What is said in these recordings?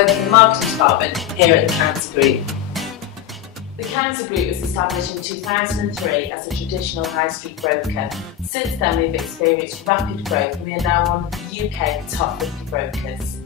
work in the marketing department here at the County Group. The County Group was established in 2003 as a traditional high street broker. Since then we've experienced rapid growth and we are now one of the UK's top 50 brokers.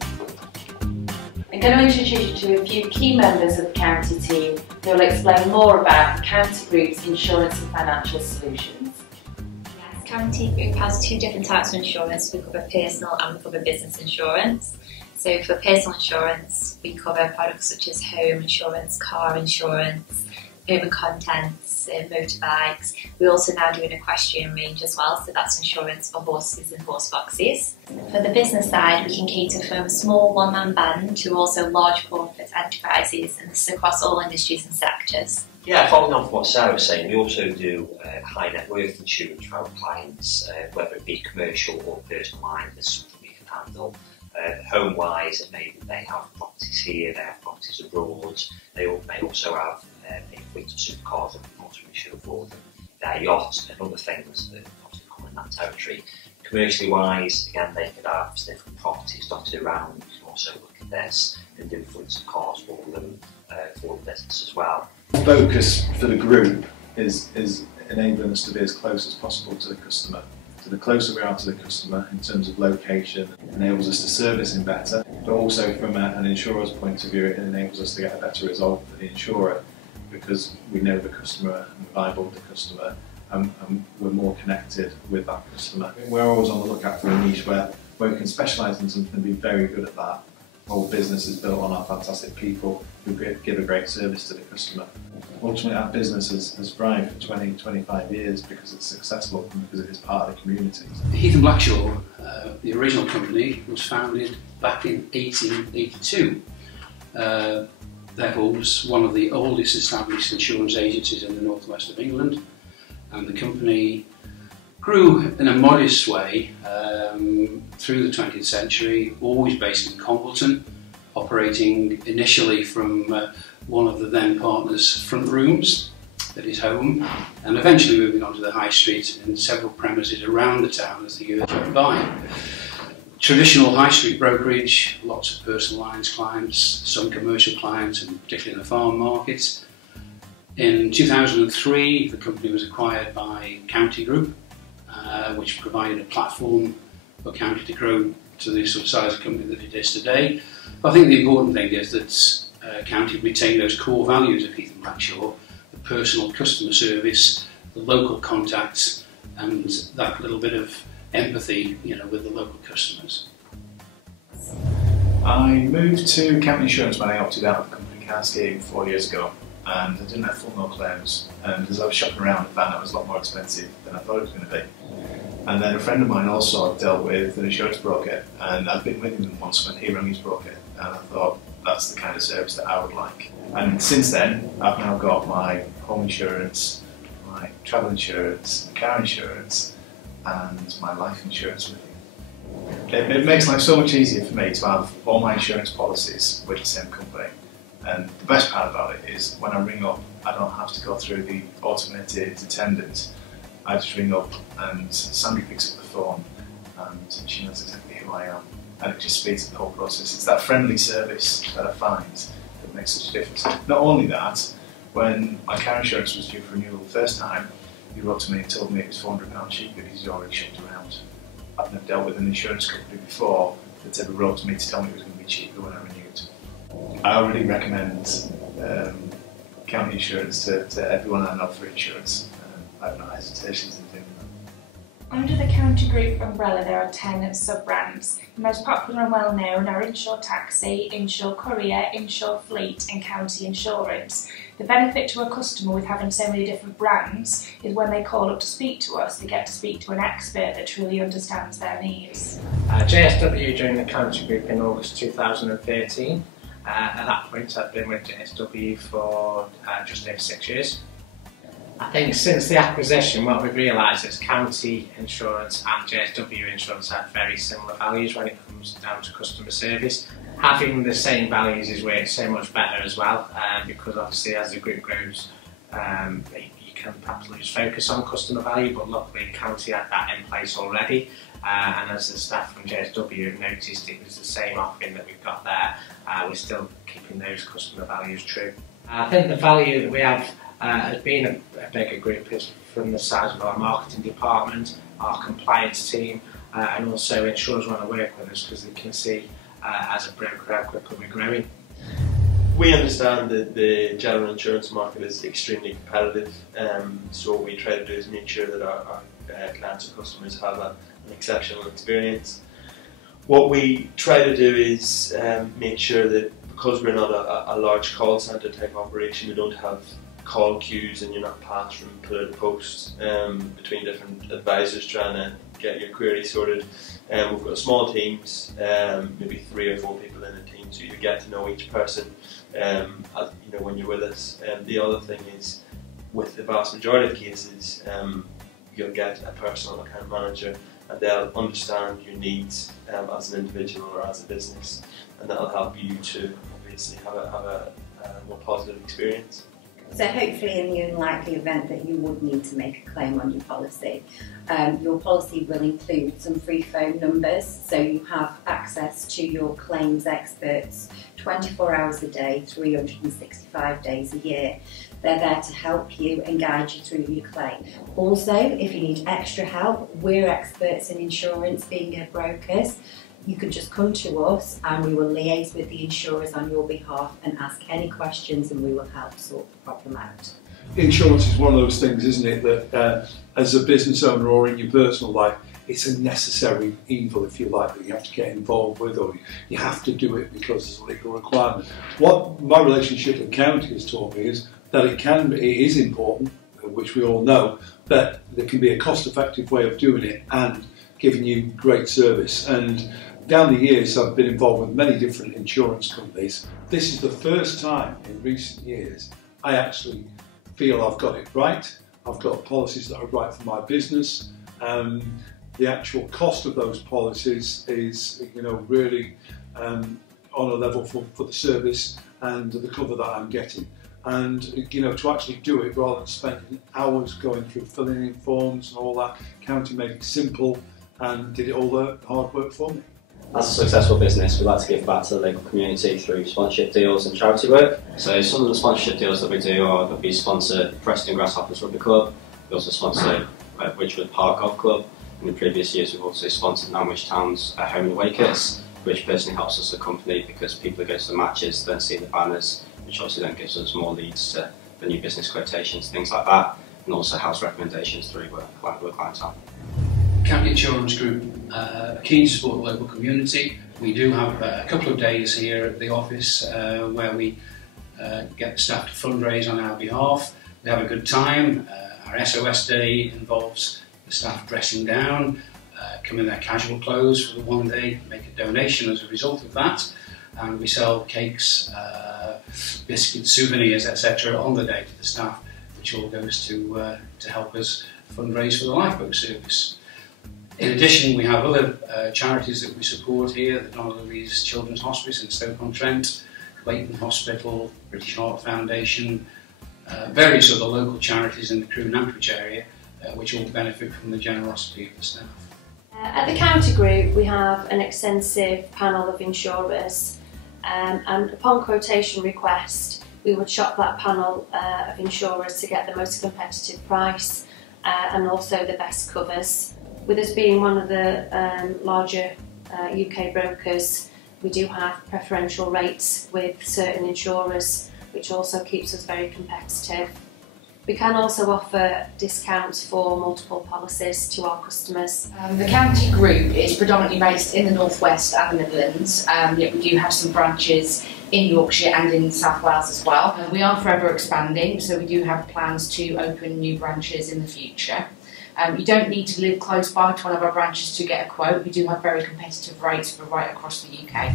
I'm going to introduce you to a few key members of the County team who will explain more about the County Group's insurance and financial solutions. Yes, County Group has two different types of insurance. We cover personal and we cover business insurance. So for personal insurance, we cover products such as home insurance, car insurance, home and contents, motorbikes. We also now do an equestrian range as well, so that's insurance for horses and horse boxes. For the business side, we can cater from a small one-man band to also large corporate enterprises, and this is across all industries and sectors. Yeah, following on from what Sarah was saying, we also do high net worth insurance for our clients, whether it be commercial or personal lines, there's something we can handle. Home-wise, maybe they have properties here, they have properties abroad, they may also have a fleet of supercars that we want to insure for them, their yachts and other things that obviously come in that territory. Commercially wise, again, they could have different properties dotted around. You can also look at this and do fleets of cars for them, for the business as well. The focus for the group is enabling us to be as close as possible to the customer. So the closer we are to the customer in terms of location, it enables us to service him better, but also from an insurer's point of view, it enables us to get a better result for the insurer because we know the customer and we're viable with the customer and we're more connected with that customer. We're always on the lookout for a niche where we can specialise in something and be very good at that. The whole business is built on our fantastic people who give a great service to the customer. Ultimately, our business has thrived for 20-25 years because it's successful and because it is part of the community. Heath & Blackshaw, the original company, was founded back in 1882. Therefore, was one of the oldest established insurance agencies in the northwest of England, and the company grew in a modest way through the 20th century, always based in Congleton, operating initially from one of the then partners' front rooms at his home, and eventually moving on to the high street in several premises around the town as the years went by. Traditional high street brokerage, lots of personal lines clients, some commercial clients, and particularly in the farm market. In 2003, the company was acquired by County Group, which provided a platform for County to grow to the sort of size of company that it is today. But I think the important thing is that County retained those core values of Heath & Blackshaw, the personal customer service, the local contacts, and that little bit of empathy, with the local customers. I moved to County Insurance when I opted out of the company car scheme 4 years ago, and I didn't have full no claims, and as I was shopping around I found it was a lot more expensive than I thought it was going to be. And then a friend of mine also dealt with an insurance broker, and I'd been with him once when he rang his broker, and I thought that's the kind of service that I would like. And since then I've now got my home insurance, my travel insurance, my car insurance and my life insurance with him. It makes life so much easier for me to have all my insurance policies with the same company. And the best part about it is when I ring up, I don't have to go through the automated attendant. I just ring up and Sandy picks up the phone and she knows exactly who I am. And it just speeds up the whole process. It's that friendly service that I find that makes such a difference. Not only that, when my car insurance was due for renewal the first time, he wrote to me and told me it was £400 cheaper because he's already shopped around. I've never dealt with an insurance company before that ever wrote to me to tell me it was going to be cheaper when I renewed. I already recommend County Insurance to everyone I know for insurance. I have no hesitations in doing that. Under the County Group umbrella there are 10 sub-brands. The most popular and well known are Insure Taxi, Insure Courier, Insure Fleet and County Insurance. The benefit to a customer with having so many different brands is when they call up to speak to us, they get to speak to an expert that truly understands their needs. JSW joined the County Group in August 2013. At that point I've been with JSW for just over 6 years. I think since the acquisition what we've realised is County Insurance and JSW Insurance have very similar values when it comes down to customer service. Having the same values is worked so much better as well because obviously as the group grows you can perhaps lose focus on customer value, but luckily County had that in place already. And as the staff from JSW have noticed, it was the same offering that we've got there. We're still keeping those customer values true. I think the value that we have as being a bigger group is from the size of our marketing department, our compliance team, and also insurers want to work with us because they can see as a broker how quickly we're growing. We understand that the general insurance market is extremely competitive, so what we try to do is make sure that our clients or customers have an exceptional experience. What we try to do is make sure that because we're not a large call centre type operation, we don't have call queues and you're not passed from pillar to post between different advisors trying to get your query sorted. We've got small teams, maybe 3 or 4 people in a team, so you get to know each person when you're with us. The other thing is, with the vast majority of cases, you'll get a personal account manager and they'll understand your needs as an individual or as a business, and that'll help you to obviously have a more positive experience. So hopefully, in the unlikely event that you would need to make a claim on your policy will include some free phone numbers, so you have access to your claims experts 24 hours a day, 365 days a year. They're there to help you and guide you through your claim. Also, if you need extra help, we're experts in insurance, being our brokers. You can just come to us and we will liaise with the insurers on your behalf and ask any questions, and we will help sort the problem out. Insurance is one of those things, isn't it, that as a business owner or in your personal life, it's a necessary evil, if you like, that you have to get involved with, or you have to do it because it's a legal requirement. What my relationship with County has taught me is that it is important, which we all know, but there can be a cost-effective way of doing it and giving you great service. And down the years, I've been involved with many different insurance companies. This is the first time in recent years I actually feel I've got it right. I've got policies that are right for my business. The actual cost of those policies is, really on a level for the service and the cover that I'm getting. And to actually do it rather than spending hours going through filling in forms and all that, County made it simple and did all the hard work for me. As a successful business, we like to give back to the local community through sponsorship deals and charity work. So some of the sponsorship deals that we do are that we sponsor Preston Grasshoppers Rugby Club, we also sponsor Ridgewood Park Golf Club. In the previous years, we've also sponsored Norwich Town's home and away kits, which personally helps us as a company because people who go to the matches then see the banners, which obviously then gives us more leads to the new business quotations, things like that, and also house recommendations through clientele. County Insurance Group are keen to support the local community. We do have a couple of days here at the office where we get the staff to fundraise on our behalf. We have a good time. Our SOS day involves the staff dressing down, come in their casual clothes for the one day, make a donation as a result of that, and we sell cakes, biscuits, souvenirs, etc. on the day to the staff, which all goes to help us fundraise for the lifeboat service. In addition, we have other charities that we support here, the LOUISE Children's Hospice in Stoke-on-Trent, Clayton Hospital, British Heart Foundation, various other local charities in the CREWE and Antwich area, which all benefit from the generosity of the staff. At the County Group, we have an extensive panel of insurers, and upon quotation request, we would shop that panel of insurers to get the most competitive price and also the best covers. With us being one of the larger UK brokers, we do have preferential rates with certain insurers, which also keeps us very competitive. We can also offer discounts for multiple policies to our customers. The County Group is predominantly based in the North West and the Midlands, yet we do have some branches in Yorkshire and in South Wales as well. We are forever expanding, so we do have plans to open new branches in the future. You don't need to live close by to one of our branches to get a quote. We do have very competitive rates for right across the UK.